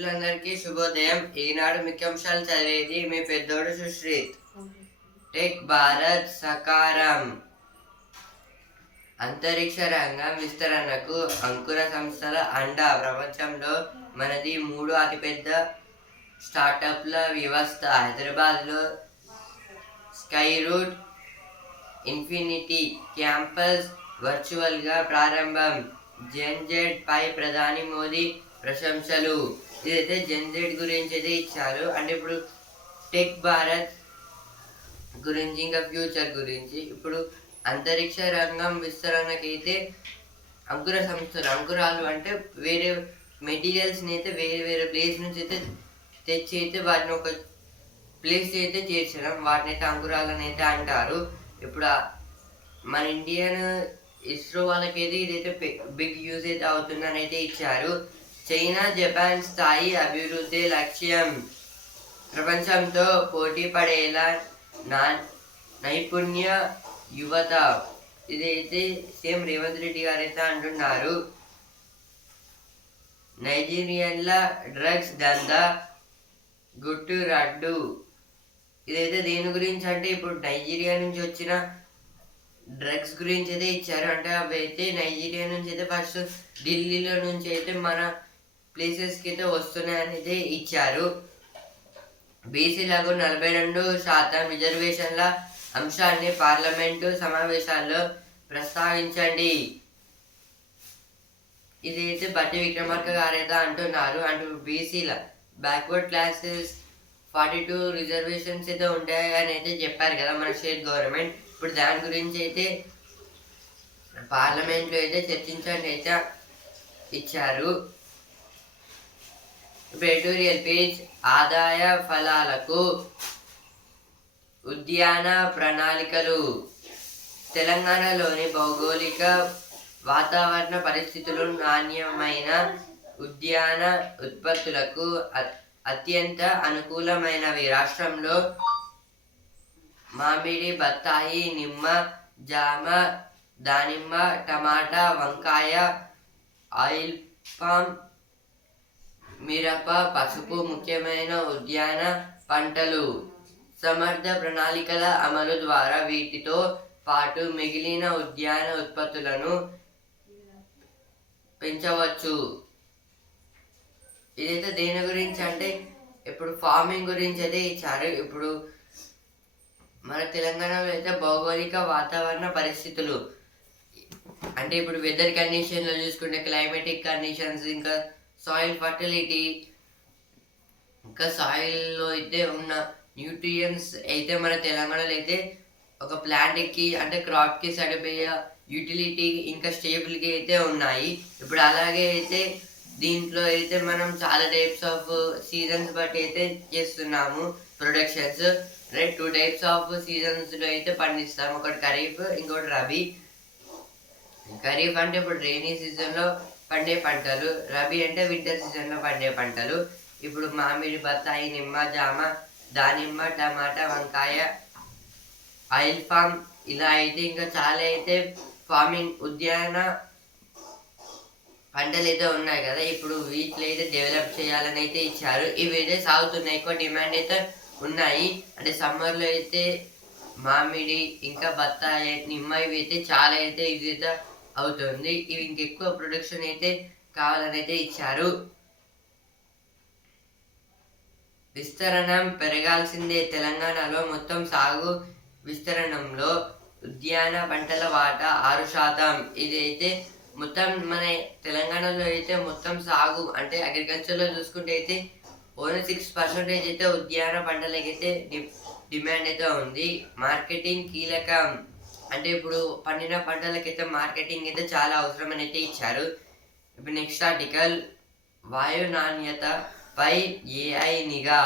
మిత్రులందరికీ శుభోదయం. ఈనాడు ముఖ్యాంశాలు చదివేది మీ పెద్దోడు సుశ్రీత్. టెక్ భారత్ సకారం. అంతరిక్ష రంగం విస్తరణకు అంకుర సంస్థల అండ ప్రపంచంలో మనది మూడు అతిపెద్ద స్టార్టప్ల వ్యవస్థ. హైదరాబాద్లో స్కై రూట్ ఇన్ఫినిటీ క్యాంపస్ వర్చువల్గా ప్రారంభం. జెన్జెడ్ పై ప్రధాని మోదీ ప్రశంసలు. ఇదైతే జెన్జెడ్ గురించి అయితే ఇచ్చారు. అంటే ఇప్పుడు టెక్ భారత్ గురించి ఇంకా ఫ్యూచర్ గురించి. ఇప్పుడు అంతరిక్ష రంగం విస్తరణకైతే అంకుర సంస్థలు అంకురాలు అంటే వేరే మెటీరియల్స్ని అయితే వేరే వేరే ప్లేస్ నుంచి అయితే తెచ్చి అయితే వాటిని ఒక ప్లేస్ అయితే చేర్చడం. వాటిని అయితే అంకురాలని అయితే అంటారు. ఇప్పుడు మన ఇండియన్ ఇస్రో వాళ్ళకైతే ఇదైతే బిగ్ యూజ్ అయితే అవుతుందని అయితే ఇచ్చారు. చైనా జపాన్ స్థాయి అభివృద్ధి లక్ష్యం. ప్రపంచంతో పోటీ పడేలా నా నైపుణ్య యువత. ఇదైతే సీఎం రేవంత్ రెడ్డి గారు అయితే అంటున్నారు. నైజీరియన్ల డ్రగ్స్ దందా గుట్టు రడ్డు. ఇదైతే దేని గురించి అంటే ఇప్పుడు నైజీరియా నుంచి వచ్చిన డ్రగ్స్ గురించి అయితే ఇచ్చారు. అంటే అవి అయితే నైజీరియా నుంచి అయితే ఫస్ట్ ఢిల్లీలో నుంచి అయితే మన ప్లేసెస్కి అయితే వస్తున్నాయి అనేది ఇచ్చారు. బీసీలకు నలభై రెండు శాతం రిజర్వేషన్ల అంశాన్ని పార్లమెంటు సమావేశాల్లో ప్రస్తావించండి. ఇది అయితే బట్టి విక్రమార్క గారు అంటున్నారు. అంటూ బీసీల backward classes forty two reservations అయితే ఉంటాయి అని అయితే చెప్పారు కదా మన స్టేట్ గవర్నమెంట్. ఇప్పుడు దాని గురించి అయితే పార్లమెంట్లో అయితే చర్చించండి అయితే ఇచ్చారు. ఎడిటోరియల్ పేజ్ ఆదాయ ఫలాలకు ఉద్యాన ప్రణాళికలు. తెలంగాణలోని భౌగోళిక వాతావరణ పరిస్థితులు నాణ్యమైన ఉద్యాన ఉత్పత్తులకు అత్యంత అనుకూలమైనవి. రాష్ట్రంలో మామిడి బత్తాయి నిమ్మ జామ దానిమ్మ టమాటా వంకాయ ఆయిల్ పామ్ మిరప పసుపు ముఖ్యమైన ఉద్యాన పంటలు. సమర్థ ప్రణాళికల అమలు ద్వారా వీటితో పాటు మిగిలిన ఉద్యాన ఉత్పత్తులను పెంచవచ్చు. ఇదైతే దేని గురించి అంటే ఇప్పుడు ఫార్మింగ్ గురించి అయితే ఇచ్చారు ఇప్పుడు మన తెలంగాణలో అయితే భౌగోళిక వాతావరణ పరిస్థితులు. అంటే ఇప్పుడు వెదర్ కండిషన్లో చూసుకుంటే క్లైమేటిక్ కండిషన్స్ ఇంకా సాయిల్ ఫర్టిలిటీ ఇంకా సాయిల్లో అయితే ఉన్న న్యూట్రియన్స్ అయితే మన తెలంగాణలో అయితే ఒక ప్లాంట్కి అంటే క్రాప్కి సరిపోయే యూటిలిటీ ఇంకా స్టేబుల్కి అయితే ఉన్నాయి. ఇప్పుడు అలాగే అయితే దీంట్లో అయితే మనం చాలా టైప్స్ ఆఫ్ సీజన్స్ బట్టి అయితే చేస్తున్నాము productions. Right two types of సీజన్స్లో అయితే పండిస్తాము. ఒకటి ఖరీఫ్ ఇంకోటి రబీ. ఖరీఫ్ అంటే ఇప్పుడు రైనీ సీజన్లో పండే పంటలు రబీ అంటే వింటర్ సీజన్లో పండే పంటలు. ఇప్పుడు మామిడి బత్తాయి నిమ్మ జామ దానిమ్మ టమాటా వంకాయ ఆయిల్ ఫామ్ ఇలా అయితే ఇంకా చాలా అయితే ఫార్మింగ్ ఉద్యాన పంటలు అయితే ఉన్నాయి కదా. ఇప్పుడు వీటిలో అయితే డెవలప్ చేయాలని అయితే ఇచ్చారు. ఇవి అయితే సాగుతున్నాయి. ఎక్కువ డిమాండ్ అయితే ఉన్నాయి. అంటే సమ్మర్లో అయితే మామిడి ఇంకా బత్తాయి నిమ్మ ఇవి అయితే చాలా అయితే ఇది అయితే అవుతుంది. ఇవి ఇంకెక్కువ ప్రొడక్షన్ అయితే కావాలని అయితే ఇచ్చారు. విస్తరణం పెరగాల్సిందే తెలంగాణలో. మొత్తం సాగు విస్తరణంలో ఉద్యాన పంటల వాటా ఆరు శాతం. ఇది అయితే మొత్తం మన తెలంగాణలో అయితే మొత్తం సాగు అంటే అగ్రికల్చర్లో చూసుకుంటే అయితే ఓన్లీ సిక్స్ పర్సెంటేజ్ అయితే ఉద్యాన పంటలకైతే డి డిమాండ్ అయితే ఉంది. మార్కెటింగ్ కీలకం. అంటే ఇప్పుడు పండిన పంటలకైతే మార్కెటింగ్ అయితే చాలా అవసరం అని అయితే ఇచ్చారు. ఇప్పుడు నెక్స్ట్ ఆర్టికల్ వాయు నాణ్యతపై ఏఐ నిఘా.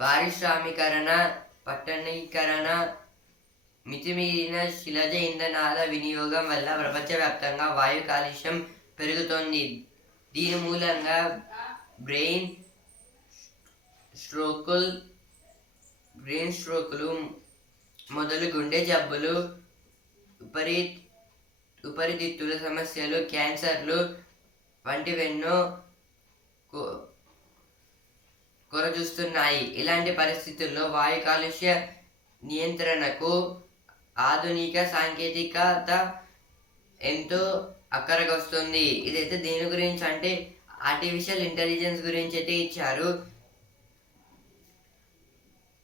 పారిశ్రామికరణ పట్టణీకరణ మితిమీరిన శిలజ ఇంధనాల వినియోగం వల్ల ప్రపంచవ్యాప్తంగా వాయు కాలుష్యం పెరుగుతోంది. దీని మూలంగా బ్రెయిన్ స్ట్రోకుల్ బ్రెయిన్ స్ట్రోకులు మొదలు గుండె జబ్బులు ఉపరి ఉపరితిత్తుల సమస్యలు క్యాన్సర్లు వంటివెన్నో కొరచూస్తున్నాయి ఇలాంటి పరిస్థితుల్లో వాయు కాలుష్య నియంత్రణకు ఆధునిక సాంకేతికత ఎంతో అక్కరకొస్తుంది ఇదైతే దీని గురించి అంటే ఆర్టిఫిషియల్ ఇంటెలిజెన్స్ గురించి అయితే ఇచ్చారు.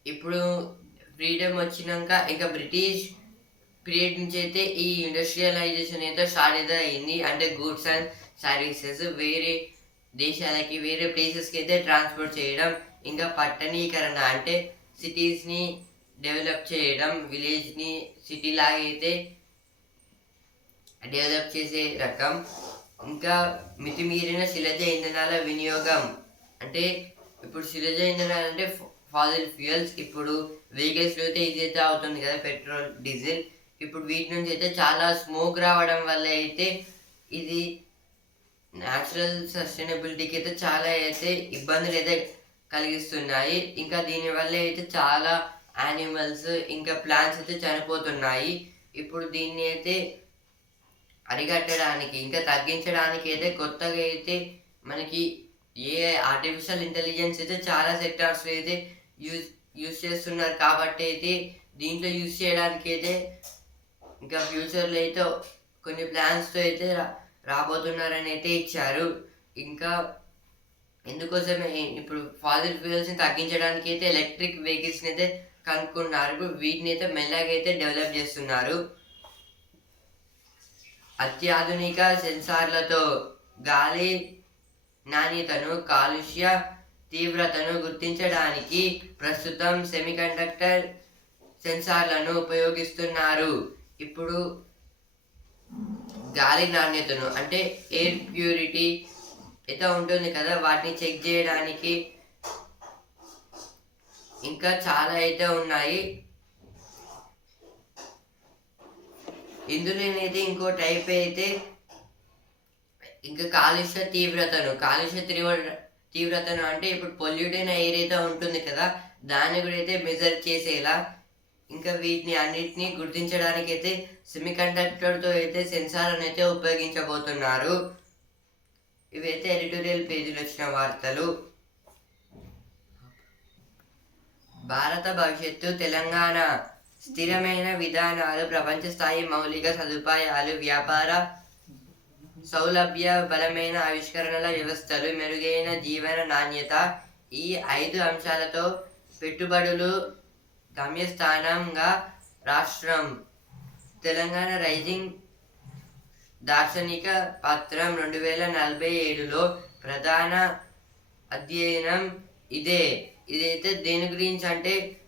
ఇప్పుడు ఫ్రీడమ్ వచ్చినాక ఇంకా బ్రిటిష్ పీరియడ్ నుంచి అయితే ఈ ఇండస్ట్రియలైజేషన్ అయితే స్టార్ట్ అయితే అయింది. అంటే గూడ్స్ అండ్ సర్వీసెస్ వేరే దేశాలకి వేరే ప్లేసెస్కి అయితే ట్రాన్స్పోర్ట్ చేయడం ఇంకా పట్టణీకరణ అంటే సిటీస్ని డెవలప్ చేయడం విలేజ్ని సిటీ లాగా అయితే డెవలప్ చేసే రకం. ఇంకా మితిమీరిన శిలజ ఇంధనాల వినియోగం అంటే ఇప్పుడు శిలజ ఇంధనాలు అంటే ఫాసిల్ ఫ్యూయల్స్ ఇప్పుడు వెహికల్స్లో అయితే ఇది అయితే అవుతుంది కదా పెట్రోల్ డీజిల్ ఇప్పుడు వీటి నుంచి అయితే చాలా స్మోక్ రావడం వల్ల అయితే ఇది న్యాచురల్ సస్టైనబిలిటీకి అయితే చాలా అయితే ఇబ్బందులు అయితే కలిగిస్తున్నాయి. ఇంకా దీనివల్ల అయితే చాలా యానిమల్స్ ఇంకా ప్లాంట్స్ అయితే చనిపోతున్నాయి. ఇప్పుడు దీన్ని అయితే అరికట్టడానికి ఇంకా తగ్గించడానికి అయితే కొత్తగా అయితే మనకి ఏ ఆర్టిఫిషియల్ ఇంటెలిజెన్స్ అయితే చాలా సెక్టార్స్లో అయితే యూజ్ యూజ్ చేస్తున్నారు కాబట్టి అయితే దీంట్లో యూజ్ చేయడానికి అయితే ఇంకా ఫ్యూచర్లో అయితే కొన్ని ప్లాన్స్తో అయితే రా రాబోతున్నారని అయితే ఇచ్చారు. ఇంకా ఎందుకోసం ఇప్పుడు ఫాసిల్ ఫ్యూయల్స్ని తగ్గించడానికి అయితే ఎలక్ట్రిక్ వెహికల్స్ని అయితే కనుక్కున్నారు. ఇప్పుడు వీటిని అయితే మెల్లగా అయితే డెవలప్ చేస్తున్నారు. అత్యాధునిక సెన్సార్లతో గాలి నాణ్యతను కాలుష్య తీవ్రతను గుర్తించడానికి ప్రస్తుతం సెమీకండక్టర్ సెన్సార్లను ఉపయోగిస్తున్నారు. ఇప్పుడు గాలి నాణ్యతను అంటే ఎయిర్ ప్యూరిటీ అయితే ఉంటుంది కదా వాటిని చెక్ చేయడానికి ఇంకా చాలా అయితే ఉన్నాయి. ఇందులోనైతే ఇంకో టైప్ అయితే ఇంకా కాలుష్య తీవ్రతను కాలుష్య తీవ్ర తీవ్రతను అంటే ఇప్పుడు పొల్యూటెడ్ ఎయిర్ అయితే ఉంటుంది కదా దాన్ని కూడా అయితే మెజర్ చేసేలా. ఇంకా వీటిని అన్నిటిని గుర్తించడానికి అయితే సెమీకండక్టర్తో అయితే సెన్సార్ అయితే ఉపయోగించబోతున్నారు. ఇవైతే ఎడిటోరియల్ పేజీలు వచ్చిన వార్తలు. భారత భవిష్యత్తు తెలంగాణ స్థిరమైన విధానాలు ప్రపంచ స్థాయి మౌలిక సదుపాయాలు వ్యాపార సౌలభ్య బలమైన ఆవిష్కరణల వ్యవస్థలు మెరుగైన జీవన నాణ్యత ఈ ఐదు అంశాలతో పెట్టుబడులు గమ్యస్థానంగా రాష్ట్రం. తెలంగాణ రైజింగ్ దార్శనిక పత్రం రెండు వేల నలభై ఏడులో ప్రధాన అధ్యయనం ఇదే. ఇదైతే దేని గురించి అంటే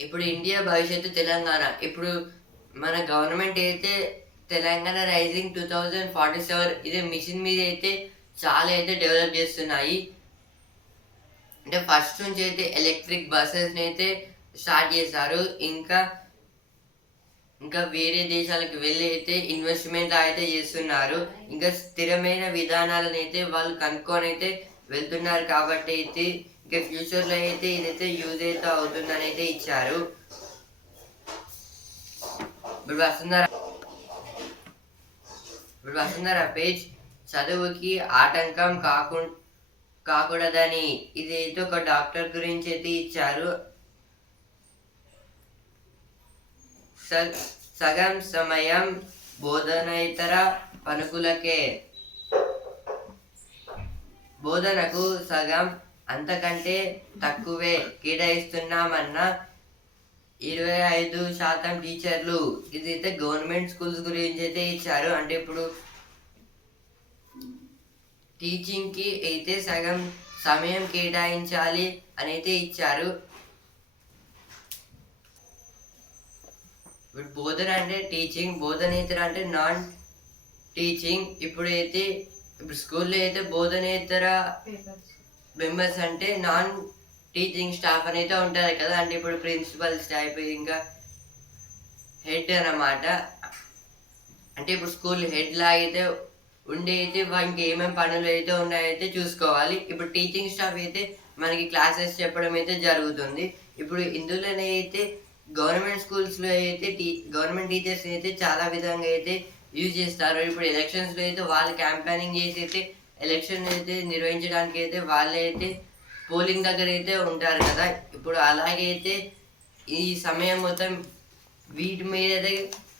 ఇప్పుడు ఇండియా భవిష్యత్తు తెలంగాణ. ఇప్పుడు మన గవర్నమెంట్ అయితే Telangana rising two thousand forty seven ఇదే మిషన్ మీద అయితే చాలా అయితే డెవలప్ చేస్తున్నాయి. అంటే ఫస్ట్ నుంచి అయితే ఎలక్ట్రిక్ బస్సెస్ని అయితే స్టార్ట్ చేశారు. ఇంకా ఇంకా వేరే దేశాలకు వెళ్ళి అయితే ఇన్వెస్ట్మెంట్ అయితే చేస్తున్నారు. ఇంకా స్థిరమైన విధానాలను అయితే వాళ్ళు కనుక్కొని అయితే వెళ్తున్నారు కాబట్టి అయితే ఇంకా ఫ్యూచర్లో అయితే ఇదైతే యూజ్ అయితే అవుతుందని అయితే ఇచ్చారు. ఇప్పుడు వస్తున్నారా? వసుంధర పేజ్ చదువుకి ఆటంకం కాకు కాకూడదని ఇదైతే ఒక డాక్టర్ గురించి అయితే ఇచ్చారు. స- సగం సమయం బోధనేతర పనుకులకే బోధనకు సగం అంతకంటే తక్కువే కేటాయిస్తున్నామన్న ఇరవై ఐదు శాతం టీచర్లు ఇదైతే గవర్నమెంట్ స్కూల్స్ గురించి అయితే ఇచ్చారు. అంటే ఇప్పుడు టీచింగ్కి అయితే సగం సమయం కేటాయించాలి అని అయితే ఇచ్చారు. ఇప్పుడు బోధన అంటే టీచింగ్ బోధనేతర అంటే నాన్ టీచింగ్. ఇప్పుడు అయితే ఇప్పుడు స్కూల్లో అయితే బోధనేతర మెంబర్స్ అంటే నాన్ టీచింగ్ స్టాఫ్ అనేది ఉంటారు కదా. అంటే ఇప్పుడు ప్రిన్సిపల్ స్టాఫ్ ఇంకా హెడ్ అన్నమాట. అంటే ఇప్పుడు స్కూల్ హెడ్ లాగైతే ఉండి అయితే ఇంకా ఏమేమి పనులు అయితే ఉన్నాయైతే చూసుకోవాలి. ఇప్పుడు టీచింగ్ స్టాఫ్ అయితే మనకి క్లాసెస్ చెప్పడం అయితే జరుగుతుంది. ఇప్పుడు ఇందులోనే అయితే గవర్నమెంట్ స్కూల్స్లో అయితే టీ గవర్నమెంట్ టీచర్స్ అయితే చాలా విధంగా అయితే యూజ్ చేస్తారు. ఇప్పుడు ఎలక్షన్స్లో అయితే వాళ్ళు క్యాంపెయినింగ్ చేసి అయితే ఎలక్షన్ అయితే నిర్వహించడానికి అయితే వాళ్ళైతే పోలింగ్ దగ్గర అయితే ఉంటారు కదా. ఇప్పుడు అలాగైతే ఈ సమయం మొత్తం వీటి మీద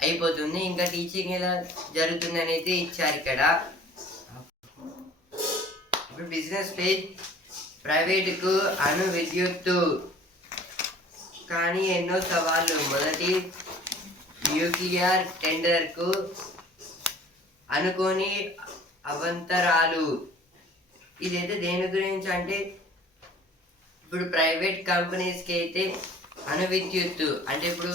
అయిపోతుంది. ఇంకా టీచింగ్ ఎలా జరుగుతుంది అయితే ఇచ్చారు ఇక్కడ. ఇప్పుడు బిజినెస్ పేజ్ ప్రైవేటుకు అణు విద్యుత్తు. కానీ ఎన్నో సవాళ్ళు. మొదటి న్యూక్లియర్ టెండర్కు అనుకోని అవంతరాలు. ఇదైతే దేని గురించి అంటే ఇప్పుడు ప్రైవేట్ కంపెనీస్కి అయితే అణు విద్యుత్ అంటే ఇప్పుడు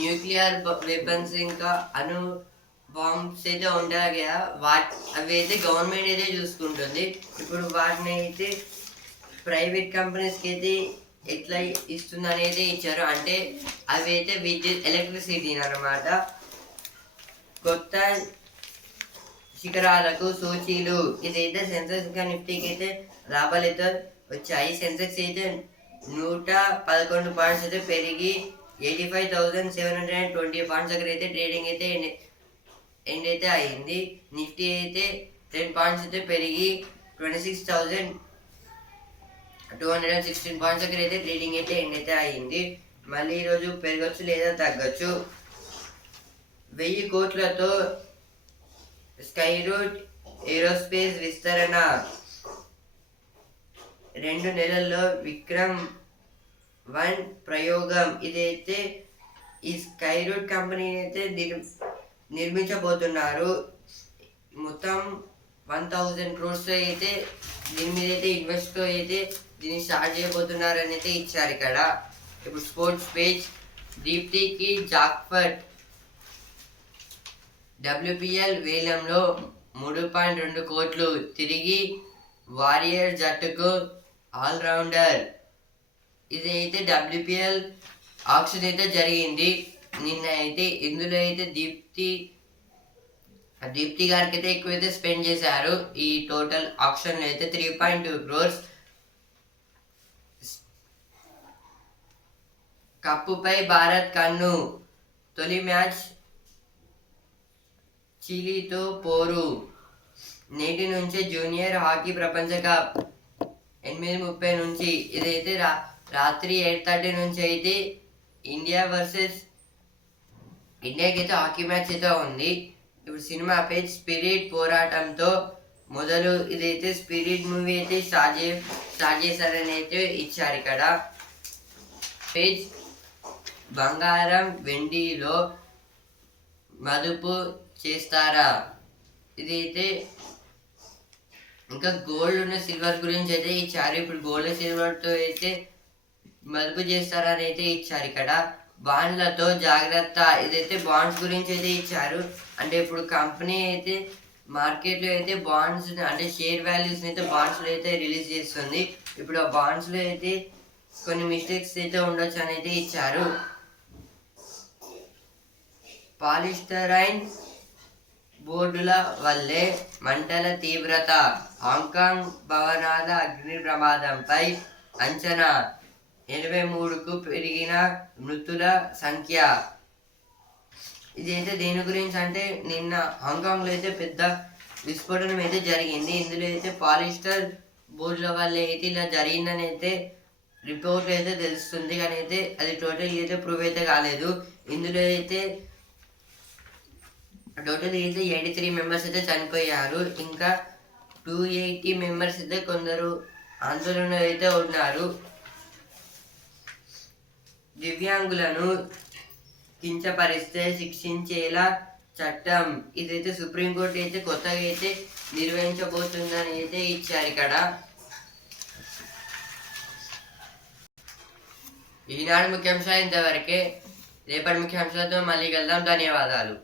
న్యూక్లియర్ వెపన్స్ ఇంకా అణు బాంబ్స్ అయితే ఉంటాయి కదా వాట్ అవి అయితే గవర్నమెంట్ అయితే చూసుకుంటుంది. ఇప్పుడు వాటిని అయితే ప్రైవేట్ కంపెనీస్కి అయితే ఎట్లా ఇస్తుంది అనేది ఇచ్చారు. అంటే అవి అయితే విద్యుత్ ఎలక్ట్రిసిటీ అన్నమాట. కొత్త శిఖరాలకు సూచీలు ఇదైతే సెన్సెస్ ఇంకా నిఫ్టీకి అయితే లాభాలతో వచ్చాయి సెన్సెక్స్ అయితే నూట పదకొండు పాయింట్స్ అయితే పెరిగి eighty five thousand seven hundred and twenty points దగ్గర అయితే ట్రేడింగ్ అయితే ఎండ్ ఎండ్ అయితే అయింది. నిఫ్టీ అయితే టెన్ పాయింట్స్ అయితే పెరిగి twenty six thousand two hundred and sixteen points దగ్గర అయితే ట్రేడింగ్ అయితే ఎండ్ అయితే అయింది. మళ్ళీ ఈరోజు పెరగచ్చు లేదా తగ్గచ్చు? వెయ్యి కోట్లతో స్కై రూట్ ఏరోస్పేస్ విస్తరణ రెండు నెలల్లో విక్రమ్ వన్ ప్రయోగం ఇదైతే ఈ స్కై రూట్ కంపెనీని అయితే నిర్ నిర్మించబోతున్నారు. మొత్తం వన్ థౌజండ్ క్రోర్స్ అయితే దీని మీద అయితే ఇన్వెస్ట్ అయితే దీన్ని స్టార్ట్ చేయబోతున్నారని అయితే ఇచ్చారు ఇక్కడ. ఇప్పుడు స్పోర్ట్స్ పేజ్ దీప్తికి జాక్ఫర్ట్ డబ్ల్యూపిఎల్ వేలంలో మూడు పాయింట్ రెండు కోట్లు తిరిగి వారియర్ జట్టుకు ఆల్రౌండర్. ఇది అయితే డబ్ల్యూపిఎల్ ఆక్షన్ అయితే జరిగింది. నిన్న అయితే ఇందులో అయితే దీప్తి దీప్తి గారికి అయితే ఎక్కువైతే స్పెండ్ చేశారు. ఈ టోటల్ ఆక్షన్ అయితే త్రీ పాయింట్ టూ క్రోర్స్ కప్పుపై భారత్ కన్ను తొలి మ్యాచ్ చిలీతో పోరు. నేటి నుంచే జూనియర్ హాకీ ప్రపంచ కప్. ఎనిమిది ముప్పై నుంచి ఇదైతే రా రాత్రి ఎయిట్ థర్టీ నుంచి అయితే ఇండియా వర్సెస్ ఇండియాకి అయితే హాకీ మ్యాచ్ అయితే ఉంది. ఇప్పుడు సినిమా పేజ్ స్పిరిట్ పోరాటంతో మొదలు ఇదైతే స్పిరిట్ మూవీ అయితే స్టార్ట్ చే స్టార్ట్ చేశారని అయితే ఇచ్చారు ఇక్కడ. పేజ్ బంగారం వెండిలో మదుపు చేస్తారా? ఇదైతే ఇంకా గోల్డ్ ఉన్న సిల్వర్ గురించి అయితే ఇచ్చారు. ఇప్పుడు గోల్డ్ సిల్వర్తో అయితే మదుపు చేస్తారని అయితే ఇచ్చారు ఇక్కడ. బాండ్లతో జాగ్రత్త. ఇదైతే బాండ్స్ గురించి అయితే ఇచ్చారు. అంటే ఇప్పుడు కంపెనీ అయితే మార్కెట్లో అయితే బాండ్స్ అంటే షేర్ వాల్యూస్ అయితే బాండ్స్లో అయితే రిలీజ్ చేస్తుంది. ఇప్పుడు ఆ బాండ్స్లో అయితే కొన్ని మిస్టేక్స్ అయితే ఉండొచ్చు అని అయితే ఇచ్చారు. పాలిస్టరైన్ బోర్డుల వల్లే మంటల తీవ్రత. హాంకాంగ్ భవనాల అగ్ని ప్రమాదంపై అంచనా. ఎనభై మూడుకు పెరిగిన మృతుల సంఖ్య. ఇదైతే దేని గురించి అంటే నిన్న హాంకాంగ్లో అయితే పెద్ద విస్ఫోటనం అయితే జరిగింది. ఇందులో అయితే పాలిస్టర్ బోర్డుల వల్ల అయితే ఇలా జరిగిందని అయితే రిపోర్ట్ అయితే తెలుస్తుంది. కానీ అయితే అది టోటల్ అయితే ప్రూవ్ అయితే కాలేదు. ఇందులో అయితే టోటల్ అయితే ఎయిటీ త్రీ మెంబర్స్ అయితే చనిపోయారు. ఇంకా టూ ఎయిటీ మెంబర్స్ అయితే కొందరు ఆందోళన అయితే ఉన్నారు. దివ్యాంగులను కించపరిస్తే శిక్షించేలా చట్టం ఇదైతే సుప్రీంకోర్టు అయితే కొత్తగా అయితే నిర్వహించబోతుందని అయితే ఇచ్చారు ఇక్కడ. ఈనాడు ముఖ్యాంశాలు ఇంతవరకే. రేపటి ముఖ్యాంశాలతో మళ్ళీ కలుద్దాం. ధన్యవాదాలు.